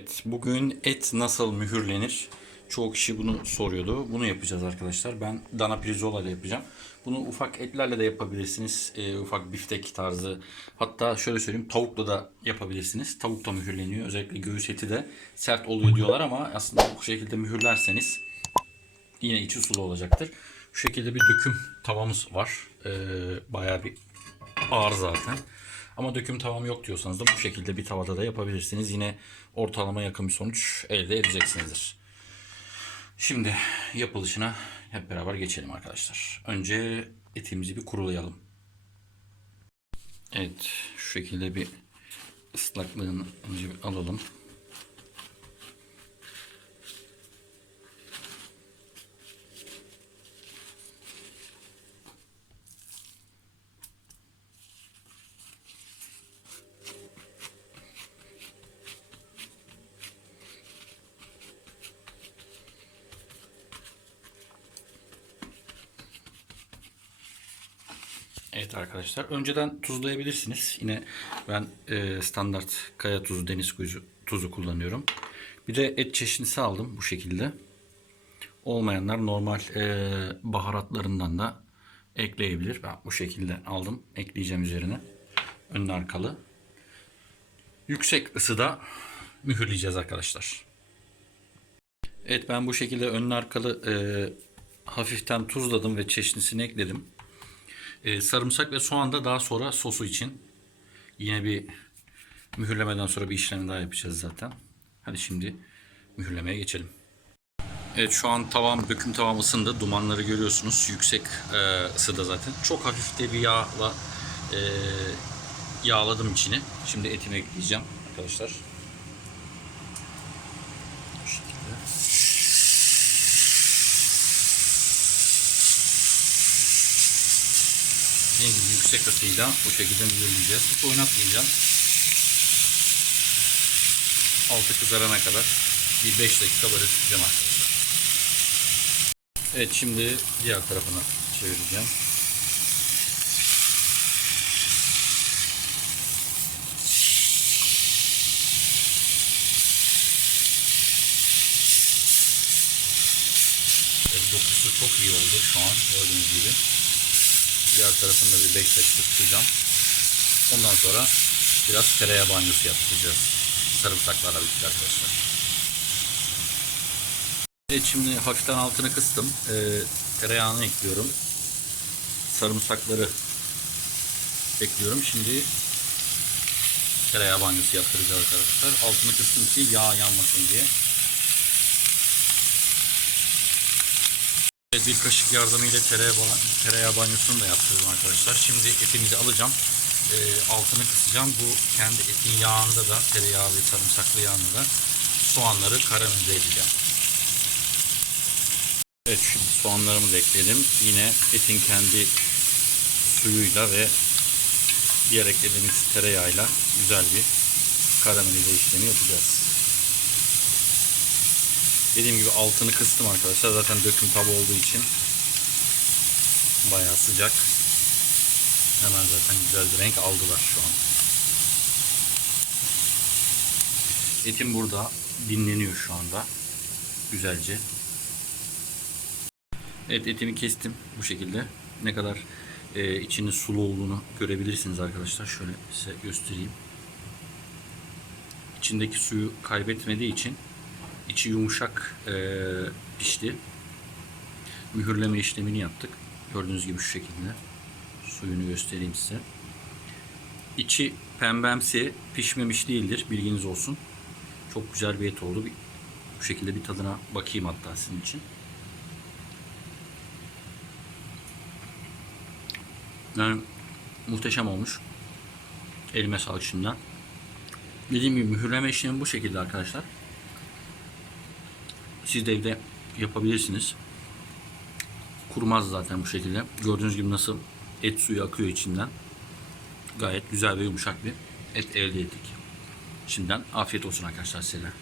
Evet, bugün et nasıl mühürlenir? Çoğu kişi bunu soruyordu. Bunu yapacağız arkadaşlar. Ben dana pirzola ile yapacağım. Bunu ufak etlerle de yapabilirsiniz. Ee, ufak biftek tarzı. Hatta şöyle söyleyeyim tavukla da yapabilirsiniz. Tavuk da mühürleniyor. Özellikle göğüs eti de sert oluyor diyorlar ama aslında bu şekilde mühürlerseniz yine içi sulu olacaktır. Şu şekilde bir döküm tavamız var. Ee, bayağı bir ağır zaten. Ama döküm tavam yok diyorsanız da bu şekilde bir tavada da yapabilirsiniz. Yine ortalama yakın bir sonuç elde edeceksinizdir. Şimdi yapılışına hep beraber geçelim arkadaşlar. Önce etimizi bir kurulayalım. Evet şu şekilde bir ıslaklığını önce bir alalım. Evet arkadaşlar. Önceden tuzlayabilirsiniz. Yine ben e, standart kaya tuzu, deniz kuzu tuzu kullanıyorum. Bir de et çeşnisi aldım bu şekilde. Olmayanlar normal e, baharatlarından da ekleyebilir. Ben bu şekilde aldım. Ekleyeceğim üzerine. Önlü arkalı. Yüksek ısıda mühürleyeceğiz arkadaşlar. Evet ben bu şekilde önlü arkalı e, hafiften tuzladım ve çeşnisini ekledim. Ee, sarımsak ve soğan da daha sonra sosu için. Yine bir mühürlemeden sonra bir işlem daha yapacağız zaten. Hadi şimdi mühürlemeye geçelim. Evet şu an tavam, döküm tavam ısındı. Dumanları görüyorsunuz. Yüksek e, ısıda zaten. Çok hafif de bir yağla e, yağladım içini. Şimdi etimi ekleyeceğim arkadaşlar. Dediğim gibi yüksek ısıyla bu şekilde mühürleyeceğiz. Hiç oynatmayacağım. Altı kızarana kadar bir 5 dakika böyle tutacağım arkadaşlar. Evet şimdi diğer tarafına çevireceğim. Dokusu çok iyi oldu şu an gördüğünüz gibi. Diğer tarafında bir 5 dakika tutacağım. Ondan sonra biraz tereyağı banyosu yapacağız. Sarımsaklarla birlikte arkadaşlar. Evet şimdi hafiften altını kıstım. Ee, tereyağını ekliyorum. Sarımsakları ekliyorum. Şimdi tereyağı banyosu yaptıracağız arkadaşlar. Altını kıstım ki yağ yanmasın diye. Bir kaşık yardımıyla tereyağı, ba- tereyağı banyosunu da yaptırdım arkadaşlar. Şimdi etimizi alacağım. Ee, altını kısacağım. Bu kendi etin yağında da tereyağı ve sarımsaklı yağında da soğanları karamelize edeceğim. Evet şimdi soğanlarımı da ekledim. Yine etin kendi suyuyla ve diğer eklediğimiz tereyağıyla güzel bir karamelize işlemi yapacağız. Dediğim gibi altını kıstım arkadaşlar. Zaten döküm tava olduğu için bayağı sıcak. Hemen zaten güzel bir renk aldılar şu an. Etim burada dinleniyor şu anda. Güzelce. Evet etimi kestim bu şekilde. Ne kadar e, içinin sulu olduğunu görebilirsiniz arkadaşlar. Şöyle size göstereyim. İçindeki suyu kaybetmediği için içi yumuşak e, pişti. Mühürleme işlemini yaptık. Gördüğünüz gibi şu şekilde. Suyunu göstereyim size. İçi pembemsi pişmemiş değildir. Bilginiz olsun. Çok güzel bir et oldu. Bir, bu şekilde bir tadına bakayım hatta sizin için. Yani muhteşem olmuş. Elime sağlık şimdiden. Dediğim gibi mühürleme işlemi bu şekilde arkadaşlar. Siz de evde yapabilirsiniz. Kurumaz zaten bu şekilde. Gördüğünüz gibi nasıl et suyu akıyor içinden. Gayet güzel ve yumuşak bir et elde ettik. Şimdiden afiyet olsun arkadaşlar size.